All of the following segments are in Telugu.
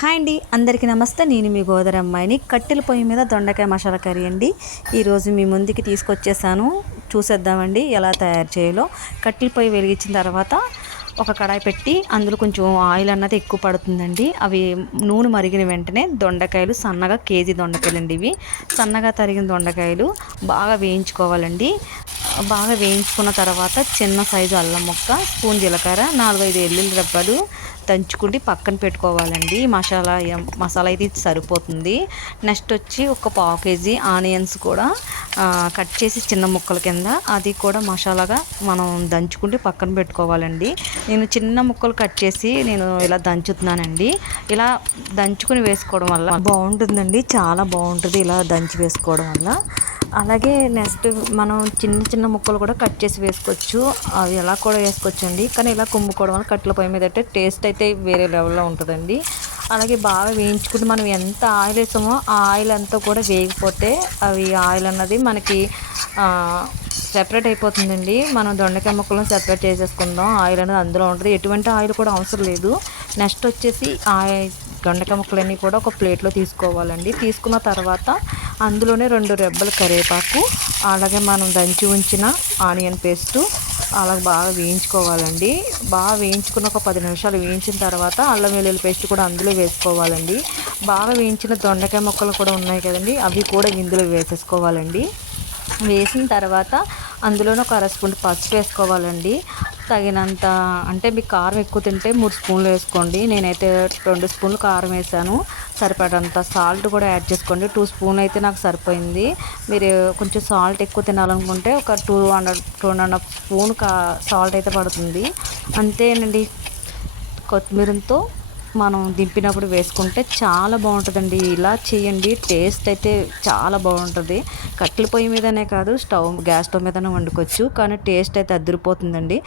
హాయ్ అండి, అందరికీ నమస్తే. నేను మీ గోదరి అమ్మాయిని. కట్టెల పొయ్యి మీద దొండకాయ మసాలా కర్రీ అండి ఈరోజు మీ ముందుకి తీసుకొచ్చేసాను. చూసేద్దామండి ఎలా తయారు చేయాలో. కట్టెల పొయ్యి వెలిగించిన తర్వాత ఒక కడాయి పెట్టి అందులో కొంచెం ఆయిల్ అన్నది ఎక్కువ పడుతుందండి. అవి నూనె మరిగిన వెంటనే దొండకాయలు సన్నగా కేజీ దొండకాయలు అండి, ఇవి సన్నగా తరిగిన దొండకాయలు బాగా వేయించుకోవాలండి. బాగా వేయించుకున్న తర్వాత చిన్న సైజు అల్లం ముక్క, స్పూన్ జీలకర్ర, 4-5 వెల్లుల్లి రెబ్బలు దంచుకుండి పక్కన పెట్టుకోవాలండి. మసాలా అయితే ఇది సరిపోతుంది. నెక్స్ట్ వచ్చి ఒక పావు కేజీ ఆనియన్స్ కూడా కట్ చేసి చిన్న ముక్కల కింద అది కూడా మసాలాగా మనం దంచుకుంటే పక్కన పెట్టుకోవాలండి. నేను చిన్న ముక్కలు కట్ చేసి నేను ఇలా దంచుతున్నానండి. ఇలా దంచుకుని వేసుకోవడం వల్ల బాగుంటుందండి, చాలా బాగుంటుంది ఇలా దంచి వేసుకోవడం వల్ల. అలాగే నెక్స్ట్ మనం చిన్న చిన్న ముక్కలు కూడా కట్ చేసి వేసుకోవచ్చు, అవి ఎలా కూడా వేసుకోవచ్చు అండి. కానీ ఇలా కుమ్ముకోవడం వల్ల కట్టెల పొయ్యి మీద అయితే టేస్ట్ అయితే వేరే లెవెల్లో ఉంటుందండి. అలాగే బాగా వేయించుకుంటే మనం ఎంత ఆయిల్ వేసామో ఆ ఆయిల్ అంతా కూడా వేగిపోతే అవి ఆయిల్ అన్నది మనకి సెపరేట్ అయిపోతుందండి. మనం దొండకాయ ముక్కలను సెపరేట్ చేసేసుకుందాం. ఆయిల్ అనేది అందులో ఉంటుంది, ఎటువంటి ఆయిల్ కూడా అవసరం లేదు. నెక్స్ట్ వచ్చేసి దొండకాయ ముక్కలన్నీ కూడా ఒక ప్లేట్లో తీసుకోవాలండి. తీసుకున్న తర్వాత అందులోనే 2 రెబ్బలు కరివేపాకు, అలాగే మనం దంచి ఉంచిన ఆనియన్ పేస్టు అలాగే బాగా వేయించుకోవాలండి. బాగా వేయించుకున్న ఒక 10 నిమిషాలు వేయించిన తర్వాత అల్లం వెల్లుల్లి పేస్ట్ కూడా అందులో వేసుకోవాలండి. బాగా వేయించిన దొండకాయ ముక్కలు కూడా ఉన్నాయి కదండి, అవి కూడా ఇందులో వేసేసుకోవాలండి. వేసిన తర్వాత అందులోనే ఒక 1/2 స్పూన్ పసుపు వేసుకోవాలండి. తగినంత, అంటే మీకు కారం ఎక్కువ తింటే 3 స్పూన్లు వేసుకోండి. నేనైతే 2 స్పూన్లు కారం వేసాను. సరిపడంత సాల్ట్ కూడా యాడ్ చేసుకోండి. 2 స్పూన్లు అయితే నాకు సరిపోయింది. మీరు కొంచెం సాల్ట్ ఎక్కువ తినాలనుకుంటే ఒక 2.5 స్పూన్ సాల్ట్ అయితే పడుతుంది. అంతేనండి. కొత్తిమీరతో మనం దింపినప్పుడు వేసుకుంటే చాలా బాగుంటుందండి. ఇలా చేయండి, టేస్ట్ అయితే చాలా బాగుంటుంది. కట్టెల పొయ్యి మీదనే కాదు, గ్యాస్ స్టవ్ మీదనే వండుకోవచ్చు, కానీ టేస్ట్ అయితే అదిరిపోతుందండి.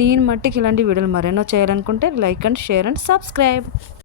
నేను మట్టికి ఇలాంటి వీడియోలు మరెన్నో చేయాలనుకుంటే like and share and subscribe.